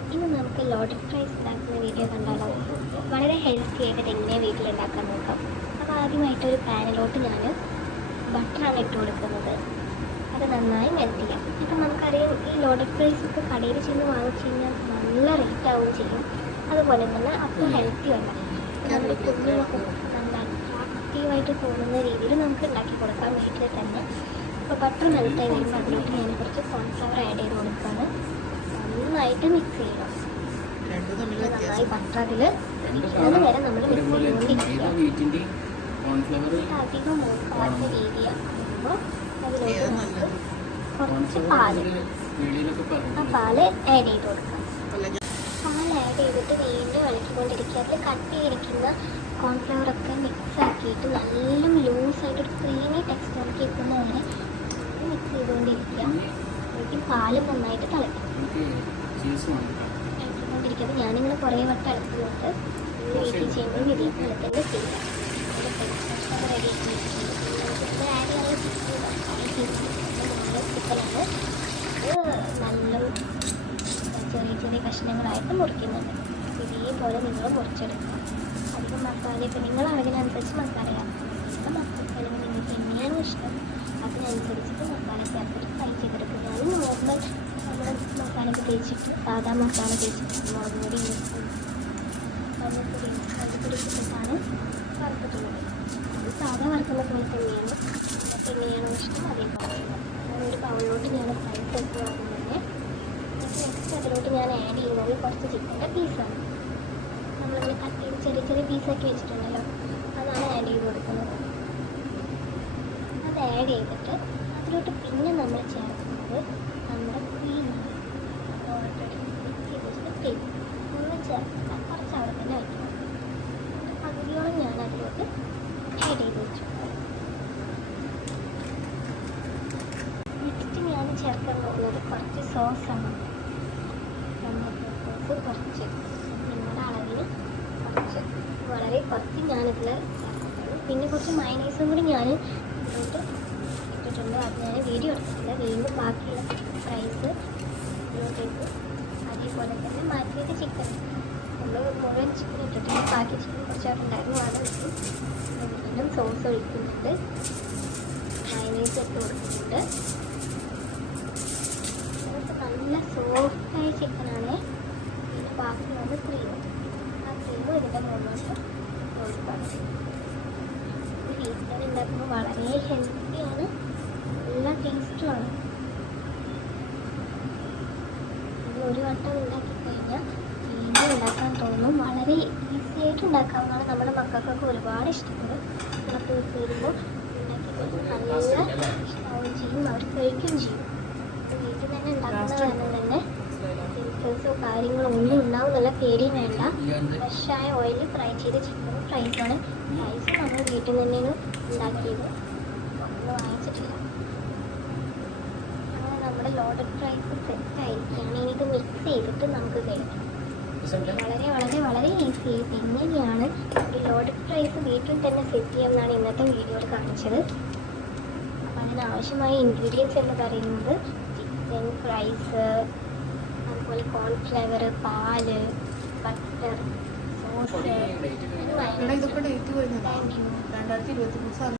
ഇന്ന് നമുക്ക് loaded fries ഉണ്ടാക്കുന്ന വീഡിയോ കണ്ടാലോ. വളരെ ഹെൽത്തി ആയിട്ട് എങ്ങനെയാണ് വീട്ടിലുണ്ടാക്കാൻ നോക്കാം. അപ്പോൾ ആദ്യമായിട്ടൊരു പാനിലോട്ട് ഞാൻ ബട്ടറാണ് ഇട്ട് കൊടുക്കുന്നത്. അത് നന്നായി മെൽറ്റ് ചെയ്യാം. ഇപ്പം നമുക്കറിയാം ഈ ലോഡഡ് ഫ്രൈസ് ഇപ്പോൾ കടയിൽ ചെന്ന് വാങ്ങിച്ചു കഴിഞ്ഞാൽ നല്ല റേറ്റ് ആവുകയും ചെയ്യും. അതുപോലെ തന്നെ അപ്പോൾ ഹെൽത്തി അല്ല. നമ്മുടെ കുഞ്ഞുങ്ങൾക്ക് നല്ല അട്രാക്റ്റീവായിട്ട് തോന്നുന്ന രീതിയിൽ നമുക്ക് ഉണ്ടാക്കി കൊടുക്കാം വീട്ടിൽ തന്നെ. അപ്പോൾ ബട്ടർ മെൽറ്റായി വരുമ്പോൾ അതിലോട്ട് ഞാൻ കുറച്ച് കോൺഫ്ലവർ ആഡ് ചെയ്ത് കൊടുക്കുകയാണ്. നന്നായിട്ട് മിക്സ് ചെയ്യണം. നന്നായി ബട്ടർ അതിൽ വരെ നമ്മൾ മിക്സ് ചെയ്തുകൊണ്ടിരിക്കുക. അധികം മൂക്കാത്ത രീതിയാകുമ്പോൾ അതിലോട്ട് നമുക്ക് കുറച്ച് പാല് ആഡ് ചെയ്ത് കൊടുക്കാം. പാൽ ആഡ് ചെയ്തിട്ട് വീണ്ടും ഇളക്കിക്കൊണ്ടിരിക്കുക. അതിൽ കട്ട് ചെയ്തിരിക്കുന്ന കോൺഫ്ലവറൊക്കെ മിക്സ് ആക്കിയിട്ട് നല്ല ലൂസായിട്ട് ഒരു ക്രീമി ടെക്സ്ചറിലേക്ക് എത്തുന്നവരെ മിക്സ് ചെയ്തുകൊണ്ടിരിക്കുക. അതിലേക്ക് പാല് നന്നായിട്ട് തിളയ്ക്കും. ഇളക്കിക്കൊണ്ടിരിക്കുന്നത് ഞാനിങ്ങനെ കുറേ വട്ടം ഇളക്കുന്നുണ്ട്. വീട്ടിൽ ചെയ്യുമ്പോൾ വലിയ വെള്ളത്തിൻ്റെ ചെയ്യുക. റെഡി ആക്കി ആഡ് ചെയ്യാനുള്ള ചിക്കനാണ്. അത് നല്ല ചെറിയ ചെറിയ കഷ്ണങ്ങളായിട്ട് മുറിക്കുന്നുണ്ട്. ഇതേപോലെ നിങ്ങൾ മുറിച്ചെടുക്കുക. അധികം മസാല ഇപ്പം നിങ്ങൾ അളവിനനുസരിച്ച് മസാല ചേർക്കണം. ഇപ്പം മസാല നിങ്ങൾക്ക് എങ്ങനെയാണോ ഇഷ്ടം അതിനനുസരിച്ചിട്ട് മസാല ചേർത്തിട്ട് ഫ്രൈ ചെയ്തെടുക്കുക. ഞാൻ നോർമൽ നമ്മുടെ മസാലയൊക്കെ തേച്ചിട്ട് സാധാ മസാല തേച്ചിട്ട് മുളക് പൊടി മഞ്ഞൾപ്പൊടി ഇട്ടിട്ടാണ് വറുത്തിട്ടുള്ളത്. അത് സാധാ വറുക്കുന്ന പോലെ തന്നെയാണ്. നിങ്ങൾക്ക് എങ്ങനെയാണോ ഇഷ്ടം അതേപോലെ ഒരു ബൗളിലോട്ട് ഞാൻ ഫ്രൈസ് എടുത്ത് വാങ്ങുന്നത്. നെക്സ്റ്റ് അതിലോട്ട് ഞാൻ ആഡ് ചെയ്യുന്നത് കുറച്ച് ചിക്കൻ്റെ പീസാണ്. നമ്മളിങ്ങനെ കട്ട് ചെയ്ത് ചെറിയ ചെറിയ പീസാക്കി വെച്ചിട്ടുണ്ടല്ലോ, അതാണ് ആഡ് ചെയ്ത് കൊടുക്കുന്നത്. അത് ആഡ് ചെയ്തിട്ട് അതിലോട്ട് പിന്നെ നമ്മൾ ചേർക്കുന്നത് നമ്മുടെ ക്രീമാണ്. ഓൾറെഡി മിക്സ് ചെയ്ത് വെച്ചിട്ട് ക്രീം ഒന്ന് ചേർക്കുക. കുറച്ച് അവിടെ തന്നെ വയ്ക്കണം. പകുതിയോളം ഞാൻ അതിലോട്ട് ആഡ് ചെയ്ത് വെച്ചു. നെക്സ്റ്റ് ഞാൻ ചേർക്കാൻ പോകുന്നത് കുറച്ച് സോസാണ്. സോസ് കുറച്ച് നിങ്ങളുടെ അളവിന് കുറച്ച്, വളരെ കുറച്ച് ഞാനിതിൽ ചേർത്തിട്ടുള്ളൂ. പിന്നെ കുറച്ച് മയണൈസും കൂടി ഞാൻ ഇതിലോട്ട് ഇട്ടിട്ടുണ്ട്. അത് ഞാൻ വീഡിയോ എടുത്തിട്ടില്ല. വീണ്ടും ബാക്കിയുള്ള ഫ്രൈസ് ഇതിലോട്ടേക്ക് അതേപോലെ തന്നെ മാറ്റിയിട്ട് ചിക്കൻ നമ്മൾ മുഴുവൻ ചിക്കൻ ഇട്ടിട്ടുണ്ട്. ബാക്കി ചിക്കൻ കുറച്ചായിട്ടുണ്ടായിരുന്നു. അത് ഇട്ടു. വീണ്ടും സോസ് ഒഴിക്കുന്നുണ്ട്. മയണൈസ് ഇട്ട് കൊടുക്കുന്നുണ്ട്. നല്ല സോഫ്റ്റായ ചിക്കനാണ്. പിന്നെ ബാക്കി വന്ന് ക്രീം. ആ ക്രീമും ഇതിൻ്റെ മുകളിലോട്ട് ഒഴിക്കണം. വീട്ടിൽ ഉണ്ടാക്കുമ്പോൾ വളരെ ഹെൽത്തിയാണ്, നല്ല ടേസ്റ്റുമാണ്. ഇത് ഒരു വട്ടം ഉണ്ടാക്കി കഴിഞ്ഞാൽ വീണ്ടും ഉണ്ടാക്കാൻ തോന്നും. വളരെ ഈസി ആയിട്ട് ഉണ്ടാക്കാവുന്നതാണ്. നമ്മുടെ മക്കൾക്കൊക്കെ ഒരുപാട് ഇഷ്ടപ്പെടും. നമുക്ക് വരുമ്പോൾ ഉണ്ടാക്കി കഴിഞ്ഞാൽ നല്ല ഇഷ്ടമാവുകയും ചെയ്യും, അവർ കഴിക്കുകയും ചെയ്യും. വീട്ടിൽ തന്നെ ഉണ്ടാക്കുന്ന കാരണം തന്നെ കെമിക്കൽസോ കാര്യങ്ങളോ ഒന്നും ഉണ്ടാവുന്നുള്ള പേടിയും വേണ്ട. ഫ്രഷായ ഓയിലിൽ ഫ്രൈ ചെയ്ത ചിക്കനും ഫ്രൈസാണ്. ഫ്രൈസ് നമ്മൾ വീട്ടിൽ തന്നെയാണ് ഉണ്ടാക്കിയത്, നമ്മൾ വാങ്ങിച്ചിട്ടില്ല. അങ്ങനെ നമ്മുടെ ലോഡഡ് ഫ്രൈസ് സെറ്റായിരിക്കുകയാണ്. ഇനി ഇത് മിക്സ് ചെയ്തിട്ട് നമുക്ക് കഴിക്കാം. വളരെ വളരെ വളരെ ഈസി ആയിട്ട് എങ്ങനെയാണ് ഈ ലോഡഡ് ഫ്രൈസ് വീട്ടിൽ തന്നെ സെറ്റ് ചെയ്യാമെന്നാണ് ഇന്നത്തെ വീഡിയോയിൽ കാണിച്ചത്. അപ്പോൾ അതിനാവശ്യമായ ഇൻഗ്രീഡിയൻസ് എന്ന് പറയുന്നത് ചിക്കൻ ഫ്രൈസ്, അതുപോലെ കോൺഫ്ലവർ, പാല്, ബട്ടർ, സോസ്. Thank you.